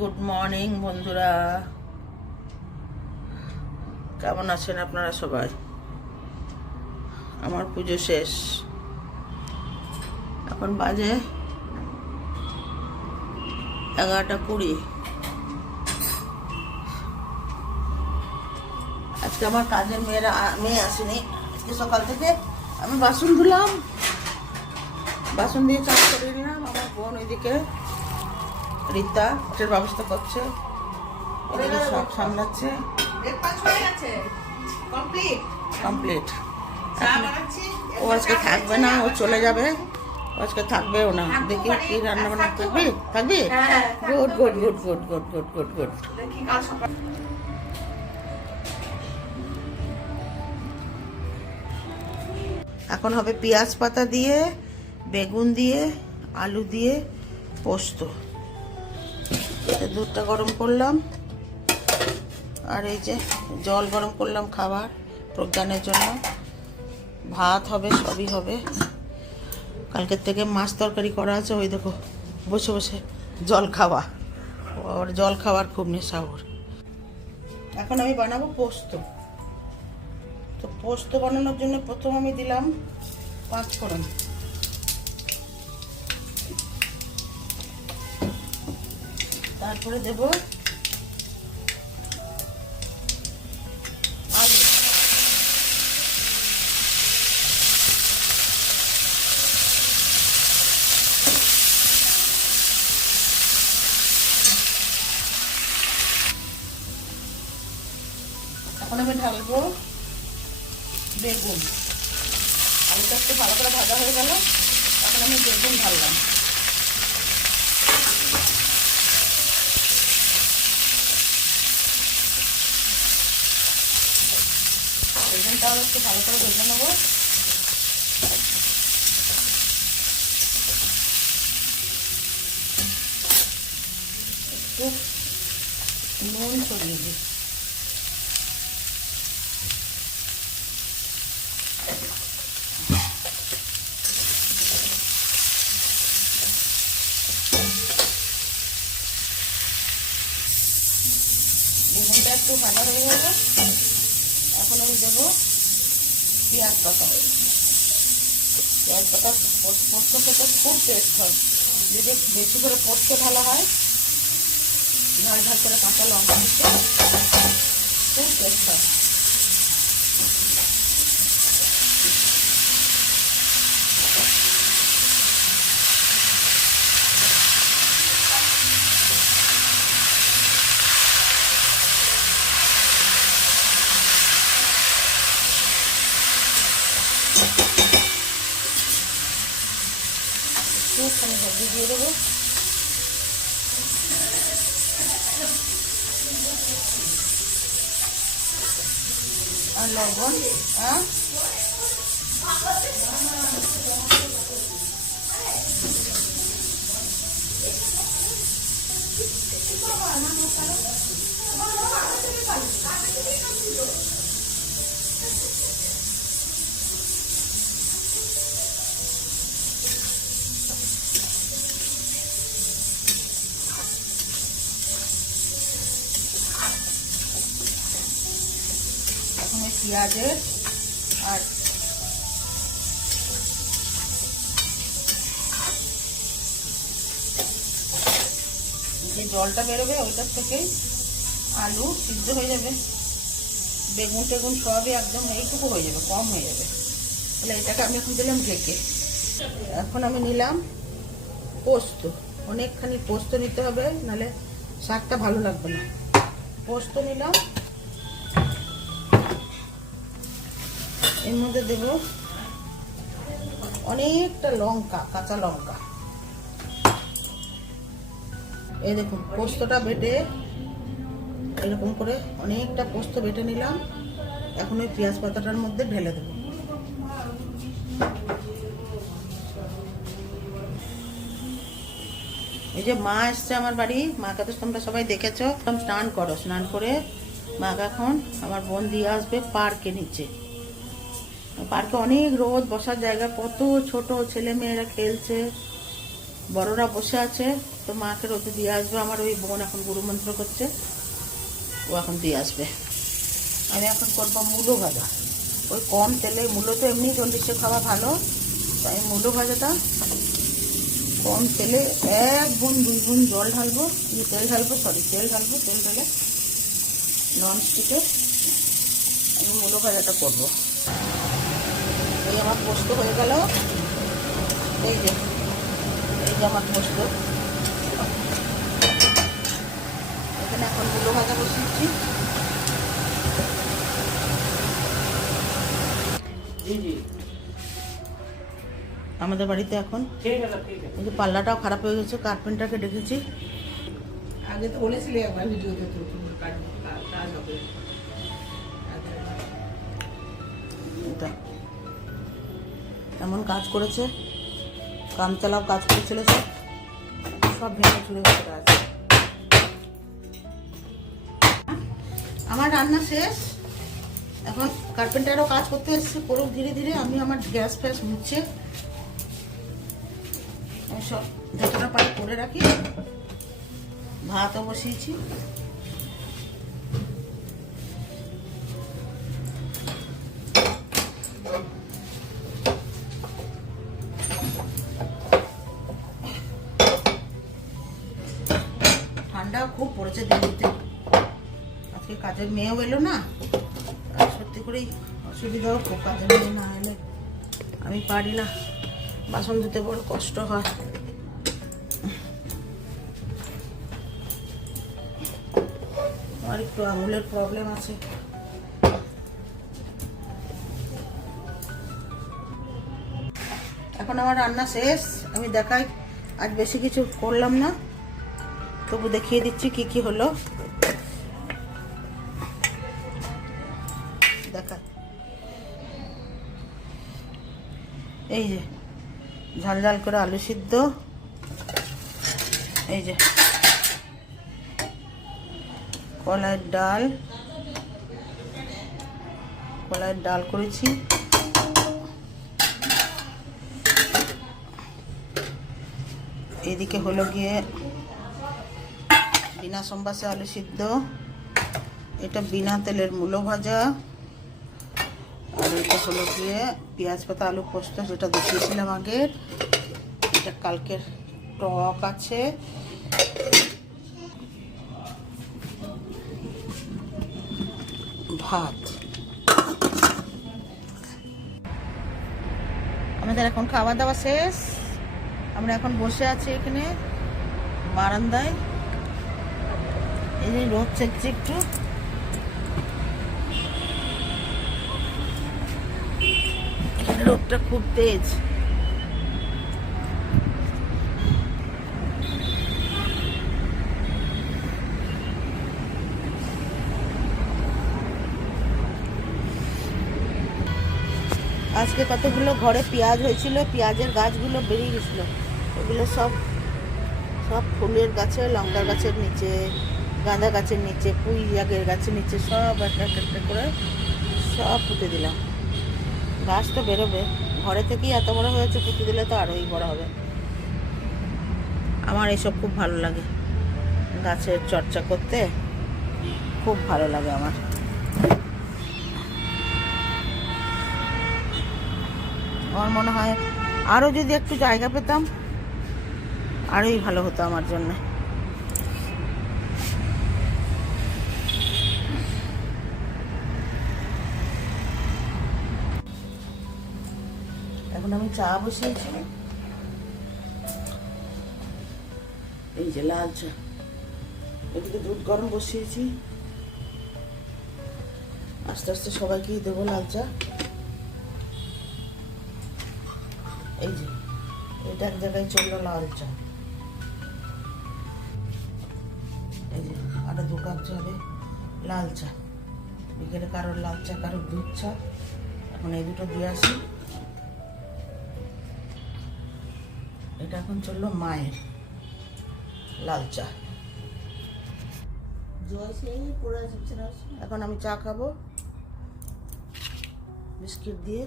Good morning বন্ধুরা, কেমন আছেন আপনারা সবাই? আমার পুজো শেষ, এখন বাজে 11:20। আজকে আমার কাজের মেয়ে আসেনি। আজকে সকাল থেকে আমি বাসন ধুলাম, বাসন দিয়ে চান করে নিলাম। আমার বোন ওইদিকে রীতা ওটার ব্যবস্থা করছে, সব সামলাচ্ছে। কমপ্লিট। ও আজকে থাকবে না, ও চলে যাবে। আজকে থাকবেও না। দেখি কি রান্না বান্না করবি? থাকবি? Good good good good good good good good. এখন হবে পেঁয়াজ পাতা দিয়ে, বেগুন দিয়ে, আলু দিয়ে পোস্ত। দুধটা গরম করলাম, আর এই যে জল গরম করলাম খাবার প্রজ্ঞানের জন্য। ভাত হবে, সবই হবে। কালকের থেকে মাছ তরকারি করা আছে। ওই দেখো বসে বসে জল খাওয়া, ওর জল খাওয়ার খুব নেশা ওর। এখন আমি বানাবো পোস্ত। তো পোস্ত বানানোর জন্য প্রথম আমি দিলাম 5 ফোড়ন, তারপরে দেব আলু, এখন আমি ঢালবো বেগুন। আলুটা একটু ভালো করে ভাজা হয়ে গেল, এখন আমি বেগুন ঢাললাম। বেগুনটাও একটু ভালো করে ভেজে নেবো। একটু নুন ছড়িয়ে দিই। বেগুনটা একটু ভাজা হয়ে গেল, এখন আমি দেবো পেঁয়াজ পাতা। পেঁয়াজ পাতা পোস্ত খেতে খুব টেস্ট হয় যদি বেশি করে পোস্ত ঢালা হয়, ঝাল ঝাল করে কাঁচা লঙ্কা দিতে খুব টেস্ট হয়। একটুখানি হলদি দিয়ে দেবো, আর লবণ। পেঁয়াজের আর যে জলটা বেরোবে ওইটার থেকেই আলু সিদ্ধ হয়ে যাবে, বেগুন টেগুন সবই একদম এইটুকু হয়ে যাবে, কম হয়ে যাবে। তাহলে এটাকে আমি এখন দিলাম ঢেকে। এখন আমি নিলাম পোস্ত। অনেকখানি পোস্ত নিতে হবে, নাহলে শাকটা ভালো লাগবে না। পোস্ত নিলাম, এর মধ্যে দেব অনেকটা লঙ্কা, কাঁচা লঙ্কা। এই দেখুন পোস্তটা বেটে এরকম করে অনেকটা পোস্ত বেটে নিলাম। এখন ওই পেঁয়াজ পাতাটার মধ্যে ঢেলে দেব। এই যে মা এসছে আমার বাড়ি, মাকে তো তোমরা সবাই দেখেছো। স্নান করো, স্নান করে মাকে এখন আমার বোন দিয়ে আসবে পার্কে নিচে। পার্কে অনেক রোদ, বসার জায়গা, কত ছোট ছেলে মেয়েরা খেলছে, বড়রা বসে আছে। তো তো মাকে রোদে দিয়ে আসবে। আমার ওই বোন এখন গুরু মন্ত্র করছে, ও এখন দিয়ে আসবে। আমি এখন করবো মূলো ভাজা, ওই কম তেলে। মূলো তো এমনি জন্ডিসে খাওয়া ভালো, তাই মূলো ভাজাটা কম তেলে 1 গুণ 2 গুণ জল ঢালবো, তেল ঢালবো, তেল ঢালে ননস্টিকে আমি মূলো ভাজাটা করবো। এই আমার পোস্ত হয়ে গেল, এই যে আমার পোস্ত। এখানে এখন মূলো ভাজা বসিয়েছি। আমাদের বাড়িতে এখন এই যে পাল্লাটাও খারাপ হয়ে গেছে, কার্পেন্টারকে ডেকেছি। আগে তো বলেছিলি একবার ভিডিওতে কাজ হবে। এমন কাজ করেছে, কামচালাও কাজ করেছিল, সব ভেঙে চুরে গেছে আছে। আমার রান্না শেষ, এখন কার্পেন্টারও কাজ করতে এসেছে, করুক ধীরে ধীরে। আমি আমার গ্যাস ফ্যাস মুছে আমি সব যতটা পারি করে রাখি। ভাতও বসিয়েছি। ঠান্ডা খুব পড়েছে দিল্লিতে, আজকে কাজের মেয়েও এলো না। আর সত্যি করেই অসুবিধাও খুব, কাজের মেয়ে না এলে আমি পারি না, বাসন ধুতে বড় কষ্ট হয়। আমার একটু আঙুলের প্রবলেম আছে। এখন আমার রান্না শেষ, আমি দেখাই। আজ বেশি কিছু করলাম না, তবু দেখিয়ে দিচ্ছি কি কি হলো। দেখা, এই যে ঝাল ঝাল করে আলু সিদ্ধ, এই যে কলাইয়ের ডাল করেছি। এদিকে হলো গিয়ে বিনা সম্বাসে আলু সিদ্ধ, এটা বিনা তেলের মূলো ভাজা, আর এটা হলো গিয়ে পেঁয়াজ পাতা আলু পোস্ত, যেটা দেখিয়েছিলাম আগের। এটা কালকের টক আছে, ভাত। আমাদের এখন খাওয়া দাওয়া শেষ, আমরা এখন বসে আছি এখানে বারান্দায়। এই যে রোদ চেকছে একটু, এখানে রোদটা খুব তেজ। আজকে কতগুলো ঘরে পেঁয়াজ হয়েছিল, পেঁয়াজের গাছগুলো বেরিয়ে গেছিলো, ওগুলো সব ফুলের গাছে, লঙ্কার গাছের নিচে, গাঁদা গাছের নিচে, পুঁই শাকের গাছের নিচে সব একটা একটা করে সব পুঁতে দিলাম। গাছ তো বেরোবে, ঘরে থেকেই এত বড় হয়েছে, পুঁতে দিলে তো আরোই বড় হবে। আমার এসব খুব ভালো লাগে, গাছের চর্চা করতে খুব ভালো লাগে আমার। আমার মনে হয় আরও যদি একটু জায়গা পেতাম আরোই ভালো হতো আমার জন্য। এখন আমি চা বসিয়েছি, এই যে লাল চা। এদিকে দুধ গরম বসিয়েছি, আস্তে আস্তে সবাইকেই দেবো লাল চা। এই যে এটা এক জায়গায় চললো লাল চা, এই যে আরো 2 কাপ যাবে লাল চা। বিকেলে কারোর লাল চা, কারোর দুধ চা। এখন এই দুটো দিয়ে আসি। এটা এখন চললো মায়ের লাল চা। এখন আমি চা খাবো বিস্কিট দিয়ে।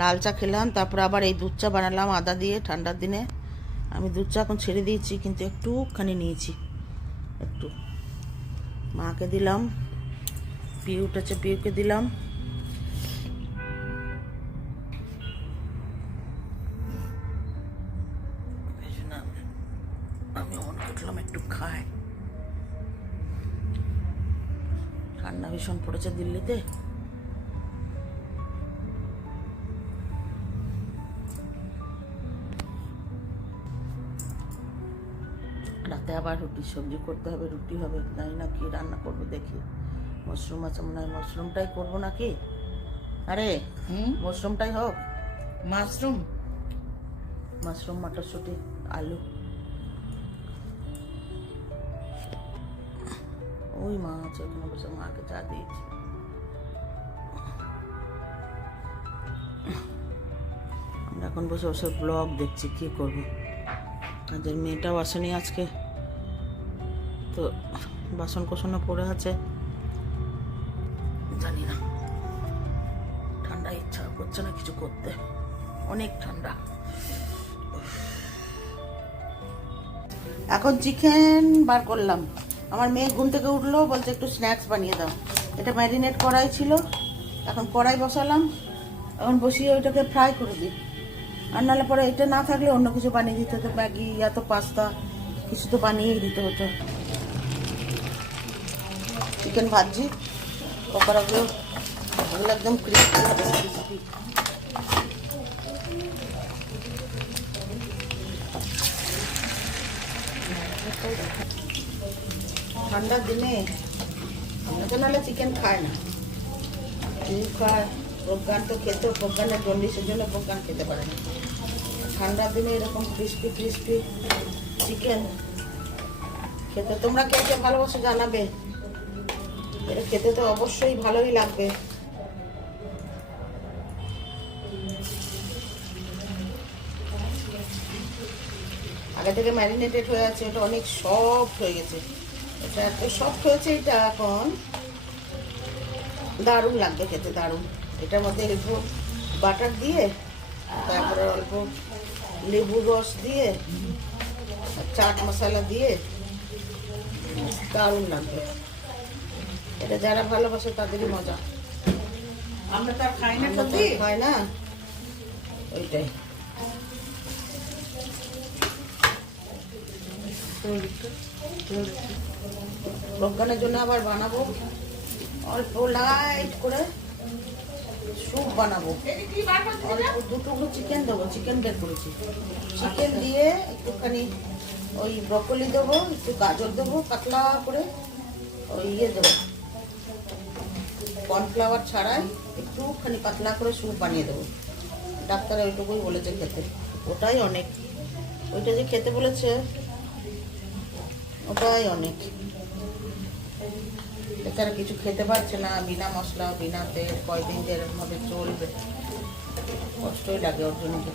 লাল চা খেলাম, তারপর আবার এই দুধ চা বানালাম আদা দিয়ে ঠান্ডার দিনে। আমি দুধ চা এখন ছেড়ে দিয়েছি, কিন্তু একটুখানি নিয়েছি, একটু মাকে দিলাম, পিউ উঠেছে পিউকে দিলাম। আমি মন করলাম একটু খাই, ঠান্ডা ভীষণ পড়েছে দিল্লিতে। রাতে আবার রুটি সবজি করতে হবে, রুটি হবে, জানি না কি রান্না করবো, দেখি। মাশরুম আছে মনে হয়, মাশরুমটাই করবো নাকি? আরে মাশরুমটাই হোক। মাশরুম মাশরুম, মটরশুঁটি, আলু। ওই মা আছে ওখানে বসে, মাকে চা দিয়েছি। আমরা এখন বসে বসে ব্লগ দেখছি, কি করব। কাজের মেয়েটাও আসেনি আজকে, তো বাসন কোসনও পড়ে আছে, জানি না। ঠান্ডা, ইচ্ছা করছে না কিছু করতে, অনেক ঠান্ডা। এখন চিকেন বার করলাম। আমার মেয়ে ঘুম থেকে উঠলো, বলছে একটু স্ন্যাক্স বানিয়ে দাও। এটা ম্যারিনেট করাই ছিল, এখন কড়াই বসালাম, এখন বসিয়ে ওইটাকে ফ্রাই করে দিই। আর নাহলে পরে এটা না থাকলে অন্য কিছু বানিয়ে দিতে হতো, ম্যাগি ইয়া তো পাস্তা কিছু তো বানিয়েই দিতে হতো। চিকেন ভাজি, পকোড়াগুলো ওগুলো একদম ক্রিস্পি হবে, ক্রিস্পি। ঠান্ডার দিনে আমরা তো নাহলে চিকেন খায় না, খায় প্রজ্ঞান তো খেত, প্রজ্ঞানের জন্ডিসের জন্য প্রজ্ঞান খেতে পারে না। ঠান্ডার দিনে এরকম ক্রিস্পি ক্রিস্পি চিকেন খেতে তোমরা কে কে ভালোবাসো জানাবে। এটা খেতে তো অবশ্যই ভালোই লাগবে। আগে থেকে ম্যারিনেটেড হয়ে আছে, এটা অনেক সফট হয়ে গেছে। এটা এত সফট হয়েছে, এটা এখন দারুণ লাগবে খেতে, দারুণ। এটার মধ্যে অল্প বাটার দিয়ে, তারপরে অল্প লেবু রস দিয়ে, চাট মশলা দিয়ে দারুণ লাগবে। এটা যারা ভালোবাসে তাদেরই মজা। আমরা তো আর খাই না, আমরা তো খাই না, ওইটাই। প্রজ্ঞানের জন্য আবার বানাবো অল্প লাইট করে স্যুপ বানাবো। অল্প দুটো চিকেন দেবো, চিকেন বের করেছি, চিকেন দিয়ে একটুখানি ওই ব্রকলি দেবো, একটু গাজর দেবো পাতলা করে, ওই ইয়ে দেবো কর্নফ্লাওয়ার ছাড়াই একটুখানি পাতলা করে স্যুপ বানিয়ে দেবো। ডাক্তার ওইটুকুই বলেছে খেতে, ওটাই অনেক। ওইটা যে খেতে বলেছে ওটাই অনেক। এছাড়া কিছু খেতে পারছে না, বিনা মশলা বিনা তেল, কয়দিন যে এরকমভাবে চলবে, কষ্টই লাগে ওর জন্য।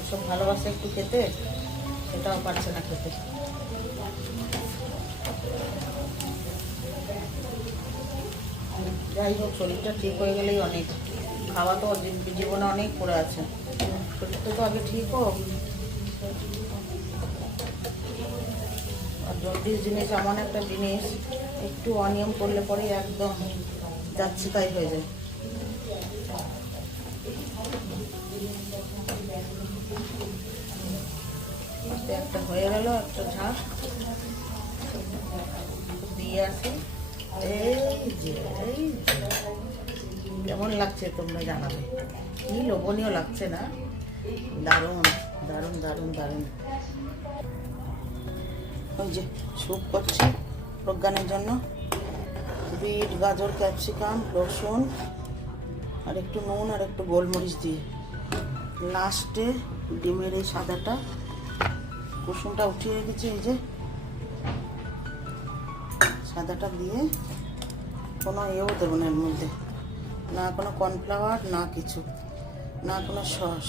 ওসব ভালোবাসে একটু খেতে, সেটাও পারছে না খেতে। যাই হোক, শরীরটা ঠিক হয়ে গেলেই অনেক। খাওয়া তো জীবনে অনেক পড়ে আছে, শরীরটা তো আগে ঠিক হোক। আর জন্ডিস জিনিস এমন একটা জিনিস, একটু অনিয়ম করলে পরে একদম যাচ্ছে তাই হয়ে যায়। একটা হয়ে গেল, একটা ঝাঁক দিয়ে আসি। এই যে কেমন লাগছে তোমরা জানাবে, কি লোভনীয় লাগছে না? দারুণ দারুণ দারুণ দারুণ। ওই যে স্যুপ করছি প্রজ্ঞানের জন্য, বিট, গাজর, ক্যাপসিকাম, রসুন আর একটু নুন আর একটু গোলমরিচ দিয়ে, লাস্টে ডিমের এই সাদাটা কুসুমটা উঠিয়ে রেখেছি, এই যে সাদাটা দিয়ে, কোনো এও দেবো না এর মধ্যে, না কোনো কর্নফ্লাওয়ার, না কিছু, না কোনো সস।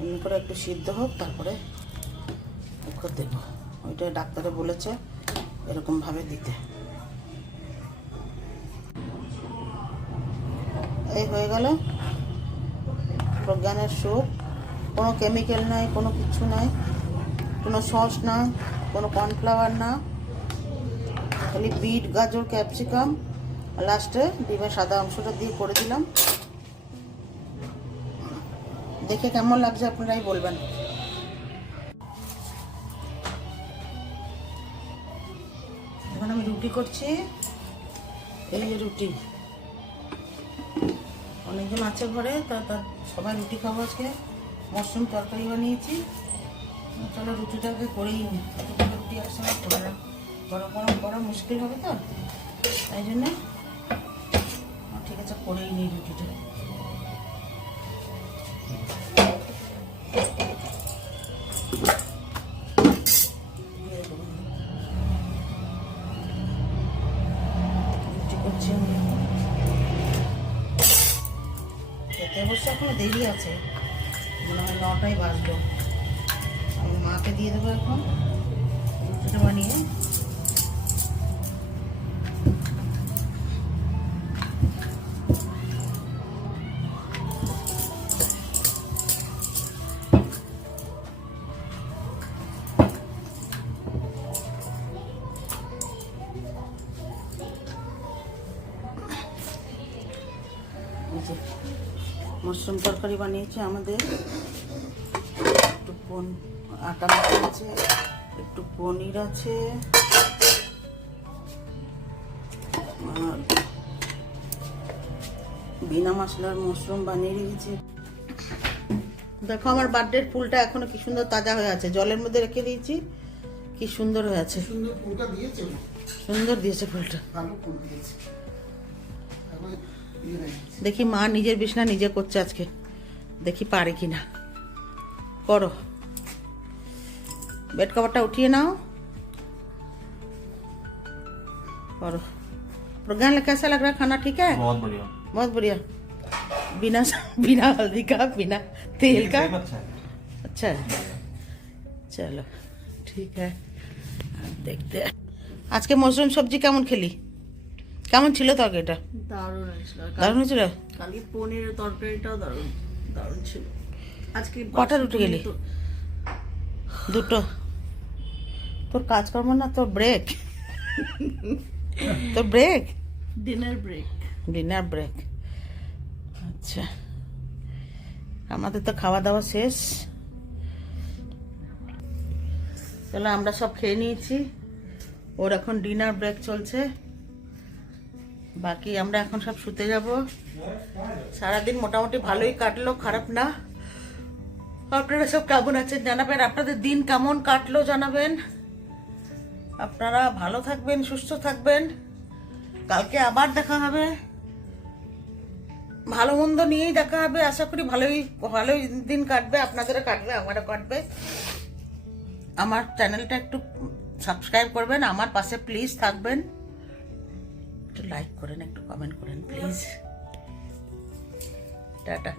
এমনি করে একটু সিদ্ধ হোক, তারপরে দেবো। ওইটা ডাক্তারে বলেছে এরকমভাবে দিতে। এই হয়ে গেল প্রজ্ঞানের স্যুপ। কোনো কেমিক্যাল নাই, কোনো কিছু নাই, কোনো সস না, কোনো কর্নফ্লাওয়ার না, খালি বিট, গাজর, ক্যাপসিকাম, লাস্টে ডিমের সাদা অংশটা দিয়ে করে দিলাম। দেখে কেমন লাগছে আপনারাই বলবেন। এখন আমি রুটি করছি। এই যে রুটি, অনেকজন আছে ঘরে, তা সবাই রুটি খাবো আজকে। মাশরুম তরকারি বানিয়েছি, চলো রুটিটাকে করেই নিই। এতগুলো রুটি একসঙ্গে করে না, গরম গরম করা মুশকিল হবে তো, তাই জন্যে ঠিক আছে করেই নিই রুটিটা। রুটি করছি আমি, খেতে অবশ্য এখনো দেরি আছে, মনে হয় 9টাই বাজলো। আমি মাকে দিয়ে দেবো এখন রুটিটা বানিয়ে। মাশরুম তরকারি বানিয়েছি আমাদের, একটু আটা মাখা আছে, একটু পনির আছে, আর বিনা মশলার মাশরুম বানিয়ে রেখেছি। দেখো আমার বার্থডের ফুলটা এখনো কি সুন্দর তাজা হয়ে আছে, জলের মধ্যে রেখে দিয়েছি, কি সুন্দর হয়ে আছে। সুন্দর ফুলটা দিয়েছে, সুন্দর দিয়েছে ফুলটা, ভালো ফুল দিয়েছে। দেখি মা নিজের বিছনা নিজে করছে আজকে, দেখি পারে কিনা। করো, বেড কভারটা উঠিয়ে নাও, करो। प्रज्ञान कैसा लग रहा है खाना? ठीक है, बहुत बढ़िया, बहुत बढ़िया। बिना बिना हल्दी का, बिना तेल का, अच्छा है। चलो ठीक है, देखते हैं আজকে মাশরুম সবজি কেমন খেলি, কেমন ছিল তরকারিটা? দারুণ হয়েছিল। দারুণ ছিল। কালকে পনিরের তরকারিটাও দারুণ দারুণ ছিল। আজকে কটা রুটি গেলি? দুটো। তোর কাজকর্ম না, তোর ব্রেক, তোর break, dinner break. Dinner break. আচ্ছা, আমাদের তো খাওয়া দাওয়া শেষ। চলো আমরা সব খেয়ে নিয়েছি, ওর এখন ডিনার ব্রেক চলছে, বাকি আমরা এখন সব শুতে যাব। সারাদিন মোটামুটি ভালোই কাটলো, খারাপ না। আপনারা সব কেমন আছেন জানাবেন, আপনাদের দিন কেমন কাটলো জানাবেন। আপনারা ভালো থাকবেন, সুস্থ থাকবেন। কালকে আবার দেখা হবে, ভালো মন্দ নিয়েই দেখা হবে। আশা করি ভালোই দিন কাটবে, আপনাদেরও কাটবে, আমারও কাটবে। আমার চ্যানেলটা একটু সাবস্ক্রাইব করবেন, আমার পাশে প্লিজ থাকবেন, একটু লাইক করেন, একটু কমেন্ট করেন প্লিজ। টাটা।